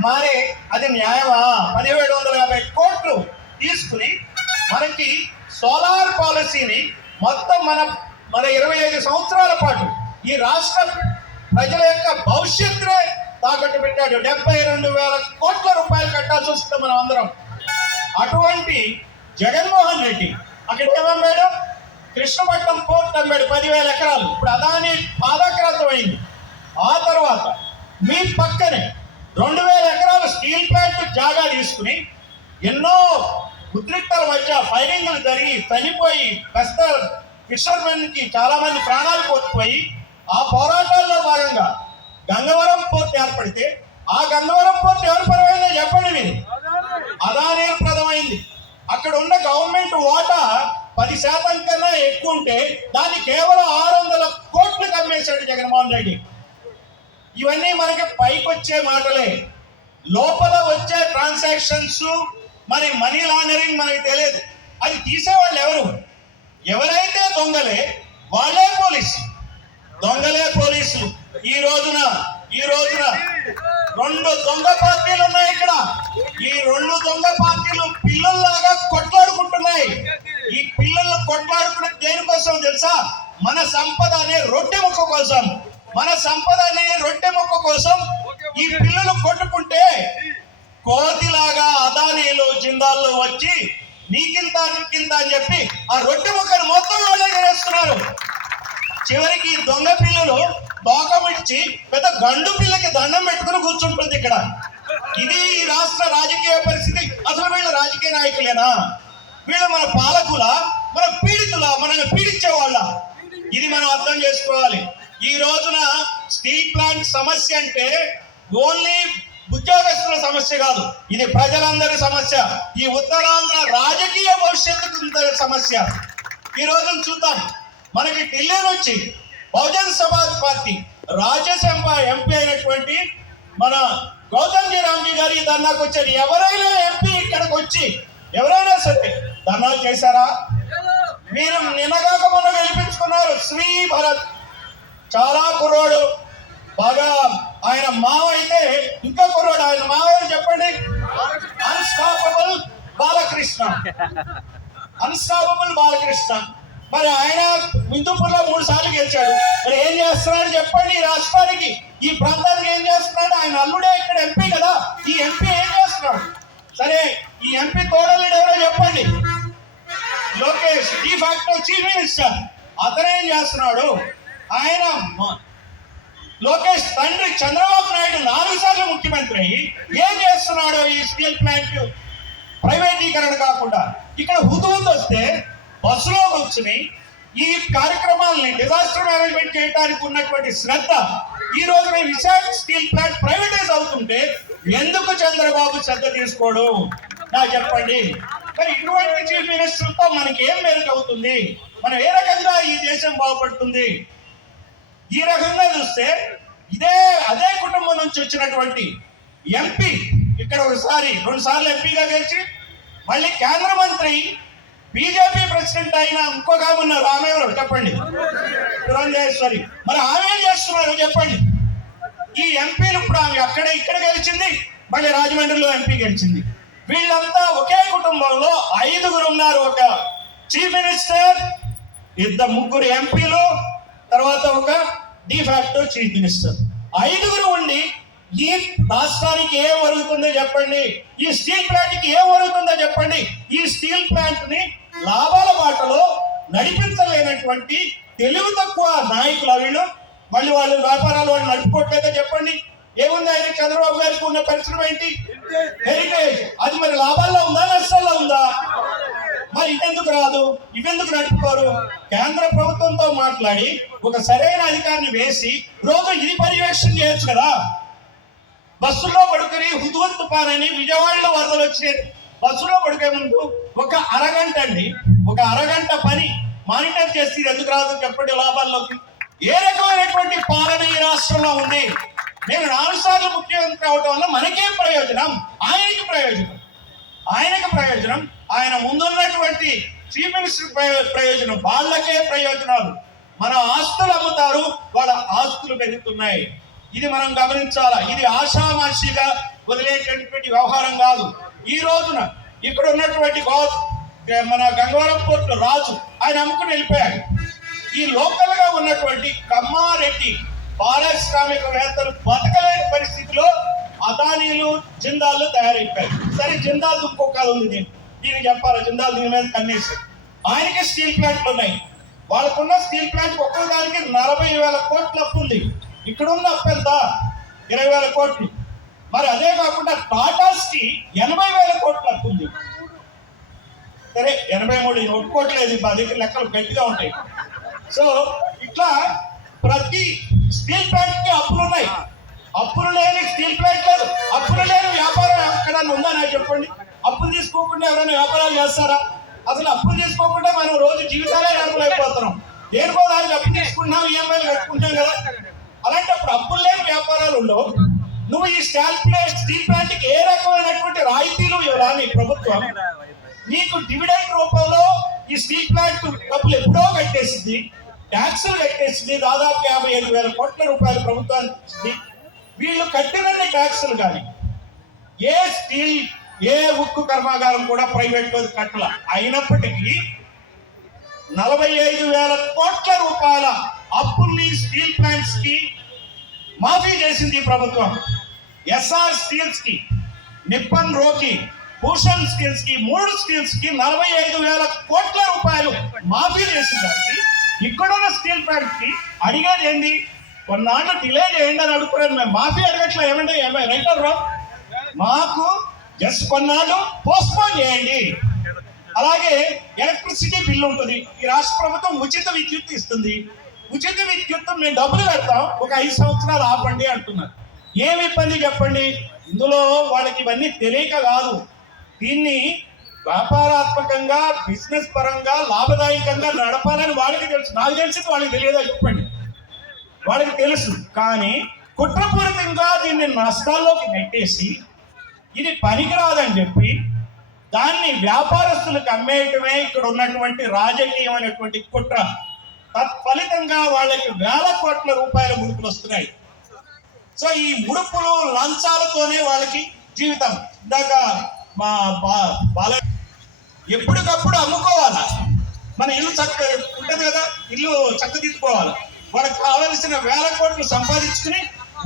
మరి అది న్యాయమా? పదిహేడు వందల యాభై కోట్లు తీసుకుని మనకి సోలార్ పాలసీని మొత్తం మన మన ఇరవై ఐదు సంవత్సరాల పాటు ఈ రాష్ట్ర ప్రజల యొక్క భవిష్యత్తునే తాకట్టు పెట్టాడు. డెబ్బై రెండు వేల కోట్ల రూపాయలు కట్టాల్సి వస్తుంది మనం అందరం. అటువంటి జగన్మోహన్ రెడ్డి అక్కడ ఏమమ్మాడు కృష్ణపట్నం పోర్ట్ అమ్మాడు పదివేల ఎకరాలు. ఇప్పుడు అదాని పాదాక్రాంతం అయింది. ఆ తర్వాత మీ పక్కనే రెండు వేల ఎకరాల స్టీల్ ప్లాంట్ జాగా తీసుకుని ఎన్నో ఉద్రిక్తల మధ్య ఫైరింగ్లు జరిగి చనిపోయి పెద్ద ఫిషర్మెన్కి చాలామంది ప్రాణాలు కోల్పోయి ఆ పోరాటాల్లో భాగంగా గంగవరం పోర్ట్ ఏర్పడితే ఆ గంగవరం పోర్ట్ ఎవరి పరమైందో చెప్పండి మీరు. అదానే ప్రదమైంది అక్కడ ఉన్న గవర్నమెంట్ ఓటా పది శాతం కన్నా ఎక్కువ ఉంటే దాన్ని కేవలం ఆరు వందల కోట్లు కమ్మేశాడు జగన్మోహన్ రెడ్డి. ఇవన్నీ మనకి పైకి వచ్చే మాటలే. లోపల వచ్చే ట్రాన్సాక్షన్స్ మరి మనీ లాండరింగ్ మనకి తెలియదు. అది తీసేవాళ్ళు ఎవరు? ఎవరైతే దొంగలే వాళ్ళే పోలీసు దొంగలే పోలీసులు. ఈ రోజున ఈ రోజున రెండు దొంగ పార్టీలు ఉన్నాయి ఇక్కడ. ఈ రెండు దొంగ పార్టీలు పిల్లల్లాగా కొట్లాడుకుంటున్నాయి. ఈ పిల్లలు కొట్లాడుకునే దేనికోసం తెలుసా? మన సంపద అనే రొట్టె ముక్క కోసం. మన సంపద అనే రొట్టె ముక్క కోసం ఈ పిల్లలు కొట్టుకుంటే కోతిలాగా అదానీలు జిందాల్లో వచ్చి నీకింత నీకింత అని చెప్పి ఆ రొట్టె ముక్కను మొత్తం వాళ్ళే చివరికి దొంగ పిల్లలు దోకమిడ్చి పెద్ద గండు పిల్లకి దండం పెట్టుకుని కూర్చుంటుంది ఇక్కడ. ఇది ఈ రాష్ట్ర రాజకీయ పరిస్థితి. అసలు వీళ్ళు రాజకీయ నాయకులేనా? వీళ్ళు మన పాలకుల? మన పీడితుల? మనల్ని పీడించే వాళ్ళ ఇది మనం అర్థం చేసుకోవాలి. ఈ రోజున స్టీల్ ప్లాంట్ సమస్య అంటే ఓన్లీ ఉద్యోగస్తుల సమస్య కాదు ఇది ప్రజలందరి సమస్య. ఈ ఉత్తరాంధ్ర రాజకీయ భవిష్యత్తు సమస్య. ఈ రోజు చూద్దాం. మనకి ఢిల్లీ నుంచి బహుజన్ సమాజ్ పార్టీ రాజ్యసభ ఎంపీ అయినటువంటి మన గౌతమ్ జీ గారి ధర్నాకు వచ్చారు. ఎవరైనా ఎంపీ ఇక్కడికి వచ్చి ఎవరైనా సరే ధర్నా చేశారా? మీరు నిన్నగాక మొన్న గెలిపించుకున్నారు. శ్రీ భరత్ చాలా కుర్రోడు. బాగా ఆయన మావ అయితే ఇంకా కుర్రోడు. ఆయన మావ చెప్పండి? అన్స్టాపబుల్ బాలకృష్ణ. అన్స్టాపబుల్ బాలకృష్ణ. మరి ఆయన హిందూపూర్లో మూడు సార్లు గెలిచాడు. మరి ఏం చేస్తున్నాడు చెప్పండి ఈ రాష్ట్రానికి? ఈ ప్రాంతానికి ఏం చేస్తున్నాడు? ఆయన అల్లుడే ఇక్కడ ఎంపీ కదా. ఈ ఎంపీ ఏం చేస్తున్నాడు? సరే ఈ ఎంపీ తోడలేడు ఎవరో చెప్పండి. లోకేష్ ఈ ఫ్యాక్టరీ చీఫ్ మినిస్టర్. అతనేం చేస్తున్నాడు? ఆయన లోకేష్ తండ్రి చంద్రబాబు నాయుడు నాలుగు సార్లు ముఖ్యమంత్రి అయ్యి ఏం చేస్తున్నాడు ఈ స్టీల్ ప్లాంట్ ప్రైవేటీకరణ కాకుండా ఇక్కడ హుతువుతు వస్తే బస్సులో కూర్చుని ఈ కార్యక్రమాలని డిజాస్టర్ మేనేజ్మెంట్ చేయడానికి ఉన్నటువంటి శ్రద్ధ ఈ రోజున విశాఖ స్టీల్ ప్లాంట్ ప్రైవేటైజ్ అవుతుంటే ఎందుకు చంద్రబాబు శ్రద్ధ తీసుకోడు? నా చెప్పండి. మరి ఇటువంటి చీఫ్ మినిస్టర్తో మనకి ఏం మెరుగు అవుతుంది? మనం ఏ రకంగా ఈ దేశం బాగుపడుతుంది? ఈ రకంగా చూస్తే ఇదే అదే కుటుంబం నుంచి వచ్చినటువంటి ఎంపీ ఇక్కడ ఒకసారి రెండు సార్లు ఎంపీగా గెలిచి మళ్ళీ కేంద్ర మంత్రి బీజేపీ ప్రెసిడెంట్ అయిన ఇంకొక ఆమె ఉన్నారు ఆమె ఎవరు చెప్పండి. పురంధేశ్వరి. మరి ఆమె ఏం చేస్తున్నారు? చెప్పండి. ఈ ఎంపీలు ఇప్పుడు ఆమె అక్కడ ఇక్కడ గెలిచింది మళ్ళీ రాజమండ్రిలో ఎంపీ గెలిచింది. వీళ్ళంతా ఒకే కుటుంబంలో ఐదుగురు ఉన్నారు ఒక చీఫ్ మినిస్టర్ ఇద్దరు ముగ్గురు ఎంపీలు తర్వాత ఒక డిఫాక్టో చీఫ్ మినిస్టర్ ఐదుగురు ఉండి ఈ రాష్ట్రానికి ఏం వరుగుతుందో చెప్పండి. ఈ స్టీల్ ప్లాంట్కి ఏం వరుగుతుందో చెప్పండి. ఈ స్టీల్ ప్లాంట్ని లాభాల బాటలో నడిపించలేనటువంటి తెలివి తక్కువ నాయకులు వీళ్ళు మళ్ళీ వాళ్ళు వ్యాపారాలు వాళ్ళు నడుపుకోవట్లేదో చెప్పండి. ఏముంది ఆయన చంద్రబాబు గారికి ఉన్న పరిశ్రమ ఏంటి? హెరిటేజ్ అది మరి లాభాల్లో ఉందా నష్టాల్లో ఉందా? మరి ఇదెందుకు రాదు? ఇవెందుకు నడుపుకోరు కేంద్ర ప్రభుత్వంతో మాట్లాడి ఒక సరైన అధికారిని వేసి రోజు ఇది పర్యవేక్షణ చేయొచ్చు కదా? బస్సులో పడుకుని హుద్వంత్ పారని విజయవాడలో వరదలు వచ్చినాయి. బస్సులో పడుకే ముందు ఒక అరగంట అండి. ఒక అరగంట పని మానిటర్ చేస్తే ఎందుకు రాదు? చెప్పండి లాభాల్లోకి. ఏ రకమైనటువంటి పాలన ఈ రాష్ట్రంలో ఉంది? నేను నాలుగు సార్లు ముఖ్యమంత్రి అవడం వల్ల మనకేం ప్రయోజనం? ఆయనకి ప్రయోజనం. ఆయనకి ప్రయోజనం ఆయన ముందున్నటువంటి చీఫ్ మినిస్టర్ ప్రయోజనం వాళ్ళకే ప్రయోజనాలు. మన ఆస్తులు అమ్ముతారు వాళ్ళ ఆస్తులు పెరుగుతున్నాయి. ఇది మనం గమనించాలా? ఇది ఆషామాషిగా వదిలేటటువంటి వ్యవహారం కాదు. ఈ రోజున ఇక్కడ ఉన్నటువంటి మన గంగవరం పోర్టు రాజు ఆయన అమ్ముకుని వెళ్ళిపోయాడు. ఈ లోకల్గా ఉన్నటువంటి కమ్మారెడ్డి పారిశ్రామికవేత్తలు బతకలేని పరిస్థితిలో అదానీలు జిందాలు తయారైపోయారు సరే జిందాల్ కథ ఉంది దీన్ని దీనికి చెప్పాలి? జిందాల్ దీని మీద కన్నేసి. ఆయనకి స్టీల్ ప్లాంట్లు ఉన్నాయి. వాళ్ళకున్న స్టీల్ ప్లాంట్ ఒక్కో దానికి నలభై వేల కోట్ల అప్పు ఉంది. ఇక్కడ ఉన్న అప్పు ఎంత? ఇరవై వేల కోట్లు. మరి అదే కాకుండా టాటాస్కి ఎనభై వేల కోట్లు అప్పు ఉంది. సరే ఎనభై మూడు ఒక్క ఒప్పుకోవట్లేదు మా దగ్గర లెక్కలు గట్టిగా ఉంటాయి. సో ఇట్లా ప్రతి స్టీల్ ప్లాంట్కి అప్పులు ఉన్నాయి. అప్పులు లేని స్టీల్ ప్లాంట్ వ్యాపారం ఉందా నాకు చెప్పండి? అప్పులు తీసుకోకుండా ఎవరైనా వ్యాపారాలు చేస్తారా? అసలు అప్పులు తీసుకోకుండా మనం రోజు జీవితాలే నడపలేకపోతున్నాం. దేనికో దానికి అప్పు తీసుకుంటున్నాం ఈఎంఐలు కట్టుకుంటాం కదా. అలాంటప్పుడు అప్పులు లేని వ్యాపారాలు ఉండవు. నువ్వు ఈ స్టాల్ ప్లాంట్ స్టీల్ ప్లాంట్కి ఏ రకమైనటువంటి రాయితీలు ఇవ్వాలి నీ ప్రభుత్వం? నీకు డివిడెండ్ రూపంలో ఈ స్టీల్ ప్లాంట్ డబ్బులు ఎప్పుడో కట్టేసింది. ట్యాక్సులు కట్టేసింది. దాదాపు యాభై ఐదు వేల కోట్ల రూపాయలు ప్రభుత్వానికి వీళ్ళు కట్టినన్ని ట్యాక్సులు కానీ ఏ స్టీల్ ఏ ఉక్కు కర్మాగారం కూడా ప్రైవేట్ కట్టల. అయినప్పటికీ నలభై ఐదు వేల కోట్ల రూపాయల అప్పుల్ని స్టీల్ ప్లాంట్స్కి మాఫీ చేసింది ప్రభుత్వం. ఎస్ఆర్ స్టీల్స్కి నిప్పన్ రోకి భూషణ్ స్కిల్స్కి మూడు స్కిల్స్కి నలభై ఐదు వేల కోట్ల రూపాయలు మాఫీ చేసిన దానికి ఇక్కడున్న స్టీల్ ప్లాంట్కి అడిగేది ఏంది? కొన్నాళ్ళు డిలే చేయండి అని అడుగుతున్నాను మేము మాఫీ అడగట్లే ఏమంటే రైటర్ రైట్ రా మాకు గెస్ కొన్నాళ్ళు పోస్ట్పోన్ చేయండి. అలాగే ఎలక్ట్రిసిటీ బిల్ ఉంటుంది. ఈ రాష్ట్ర ప్రభుత్వం ఉచిత విద్యుత్ ఇస్తుంది. ఉచిత విద్యుత్ మేము డబ్బులు పెడతాం ఒక ఐదు సంవత్సరాలు ఆపండి అంటున్నారు. ఏమి ఇబ్బంది చెప్పండి? ఇందులో వాళ్ళకి ఇవన్నీ తెలియక కాదు. దీన్ని వ్యాపారాత్మకంగా బిజినెస్ పరంగా లాభదాయకంగా నడపాలని వాళ్ళకి తెలుసు. నాకు తెలిసి వాళ్ళకి తెలియదా చెప్పండి. వాళ్ళకి తెలుసు. కానీ కుట్రపూరితంగా దీన్ని నష్టాల్లోకి నెట్టేసి ఇది పనికిరాదని చెప్పి దాన్ని వ్యాపారస్తులకు అమ్మేయటమే ఇక్కడ ఉన్నటువంటి రాజకీయం అనేటువంటి కుట్ర. తత్ఫలితంగా వాళ్ళకి వేల కోట్ల రూపాయల ముడుపులు వస్తున్నాయి. సో ఈ ముడుపులు లంచాలతోనే వాళ్ళకి జీవితం. ఇందాక మా బా బాల ఎప్పటికప్పుడు అమ్ముకోవాలా? మన ఇల్లు చక్క ఉంటుంది కదా ఇల్లు చక్కదిద్దుకోవాలి? వాళ్ళకి కావలసిన వేల కోట్లు సంపాదించుకుని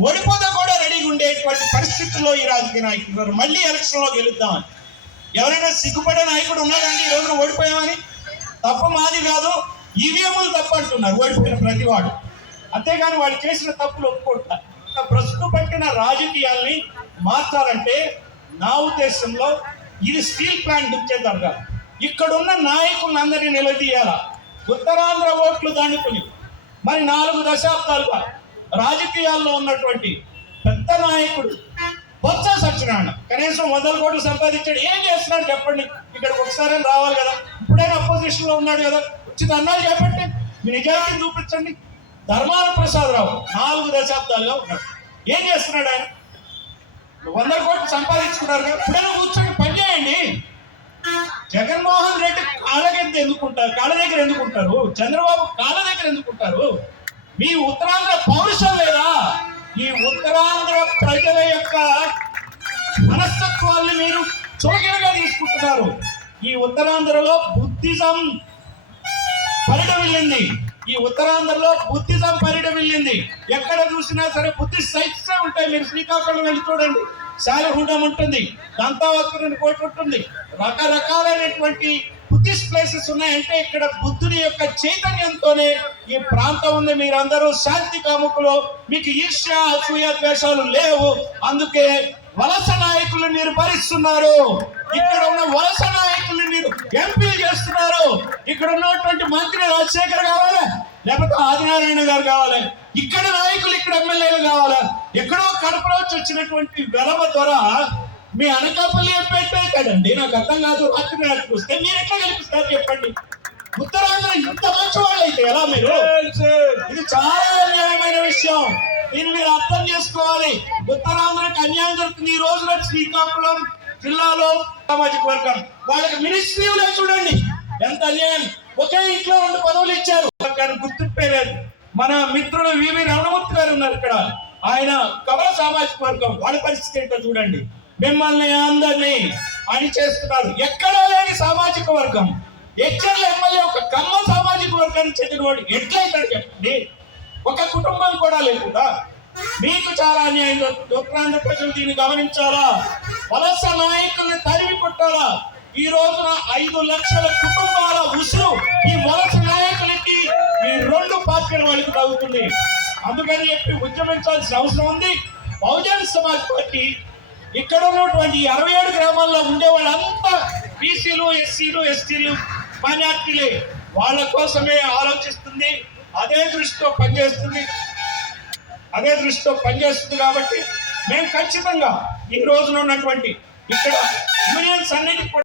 ఓడిపోతే కూడా రెడీగా ఉండేటువంటి పరిస్థితుల్లో ఈ రాజకీయ నాయకులు ఉన్నారు. మళ్ళీ ఎలక్షన్లో గెలుద్దామని. ఎవరైనా సిగ్గుపడే నాయకుడు ఉన్నాడండి ఈ రోజున ఓడిపోయామని? తప్ప మాది కాదు. ఈవీఎంలు తప్ప అంటున్నారు ఓడిపోయిన ప్రతివాడు అంతేగాని వాళ్ళు చేసిన తప్పులు ఒప్పుకుంటారు ప్రస్తుతం పట్టిన రాజకీయాల్ని మార్చాలంటే నా ఉద్దేశంలో ఇది స్టీల్ ప్లాంట్ ఇచ్చేదారు కాదు. ఇక్కడున్న నాయకులందరినీ నిలదీయాలా? ఉత్తరాంధ్ర ఓట్లు దాటుకుని. మరి నాలుగు దశాబ్దాలుగా రాజకీయాల్లో ఉన్నటువంటి పెద్ద నాయకుడు బొత్స సత్యనారాయణ. కనీసం వందల కోట్లు సంపాదించాడు. ఏం చేస్తున్నాడు చెప్పండి? ఇక్కడికి ఒకసారి రావాలి కదా? ఇప్పుడైనా అపోజిషన్లో ఉన్నాడు కదా. ఉచిత అన్నాడు చెప్పండి మీ నిజాన్ని చూపించండి. ధర్మాన ప్రసాదరావు నాలుగు దశాబ్దాలుగా ఉన్నాడు. ఏం చేస్తున్నాడు ఆయన? వందల కోట్లు సంపాదించుకున్నారు కదా. ఇప్పుడైనా కూర్చొని పని చేయండి. జగన్మోహన్ రెడ్డి కాళ్ళ దగ్గర ఎందుకుంటారు కాళ్ళ దగ్గర ఎందుకుంటారు చంద్రబాబు కాళ్ళ దగ్గర ఎందుకుంటారు మీ ఉత్తరాంధ్ర పౌరుషం లేదా? ఈ ఉత్తరాంధ్ర ప్రజల యొక్క మనస్తత్వాల్ని మీరు చులకనగా తీసుకుంటున్నారు. ఈ ఉత్తరాంధ్రలో బుద్ధిజం పరిడవిల్లింది ఈ ఉత్తరాంధ్రలో బుద్ధిజం పరిడవిల్లింది ఎక్కడ చూసినా సరే బుద్ధి సైట్సే ఉంటాయి. మీరు శ్రీకాకుళం వెళ్ళి చూడండి. శాలహుండం ఉంటుంది. దంతావక్రుని కోటి ఉంటుంది. రకరకాలైనటువంటి బుద్ధిస్ట్ ప్లేసెస్ ఉన్నాయంటే ఇక్కడ బుద్ధుని యొక్క చైతన్యంతోనే ఈ ప్రాంతం ఉంది. మీరందరూ శాంతి కాముకులు. మీకు ఈర్ష్య అసూయ ద్వేషాలు లేవు. అందుకే వలస నాయకులు మీరు భరిస్తున్నారు. ఇక్కడ ఉన్న వలస నాయకులు మీరు ఎంపీ చేస్తున్నారు. ఇక్కడ ఉన్నటువంటి మంత్రి రాజశేఖర్ కావాలా లేకపోతే ఆదినారాయణ గారు కావాలి ఇక్కడ నాయకులు ఇక్కడ ఎమ్మెల్యేలు కావాలా. ఎక్కడో కడపలో వచ్చినటువంటి వెలమ ద్వారా మీ అనకాపల్లి ఎంపీ కదండి నాకు అర్థం కాదు. రాత్రి వస్తే మీరు ఎట్లా గెలిపిస్తారు చెప్పండి? ఉత్తరాంధ్ర ఇంత మంచి వాళ్ళు అయితే ఎలా మీరు ఇది చాలా అన్యాయమైన విషయం. దీన్ని మీరు అర్థం చేసుకోవాలి. ఉత్తరాంధ్రకి అన్యాయం జరుగుతుంది ఈ రోజున శ్రీకాకుళం జిల్లాలో సామాజిక వర్గం. వాళ్ళకి మినిస్ట్రీలో చూడండి. ఎంత అన్యాయం. ఒకే ఇంట్లో రెండు పదవులు ఇచ్చారు. కానీ గుర్తింపే లేదు. మన మిత్రుడు వివి రమణమూర్తి గారు ఉన్నారు ఇక్కడ. ఆయన కమల సామాజిక వర్గం. వాళ్ళ పరిస్థితి ఏంటో చూడండి. మిమ్మల్ని అందరినీ అని చేస్తున్నారు ఎక్కడా లేని సామాజిక వర్గం. ఎచ్చర్ల ఎమ్మెల్యే ఒక కమ్మ సామాజిక వర్గానికి చెందినవాడు ఎట్లయితాడు చెప్పండి? ఒక కుటుంబం కూడా లేకుండా మీకు చాలా అన్యాయం జరుగుతుంది. ఉత్తరాంధ్ర ప్రజలు దీన్ని గమనించాలా? వలస నాయకుల్ని తరిమి కొట్టాలా? ఈ రోజున ఐదు లక్షల కుటుంబాల ఉసురు ఈ వలస నాయకులకి ఈ రెండు పార్టీల వాళ్ళకి తగ్గుతుంది అందుకని చెప్పి ఉద్యమించాల్సిన అవసరం ఉంది. బహుజన సమాజ్ పార్టీ ఇక్కడ ఉన్నటువంటి ఈ అరవై ఏడు గ్రామాల్లో ఉండే వాళ్ళంతా బీసీలు ఎస్సీలు ఎస్టీలు మైనార్టీలే. వాళ్ళ కోసమే ఆలోచిస్తుంది. అదే దృష్టితో పనిచేస్తుంది. అదే దృష్టితో పనిచేస్తుంది కాబట్టి మేము ఖచ్చితంగా ఈ రోజున ఉన్నటువంటి ఇక్కడ యూనియన్స్ అన్నిటి కూడా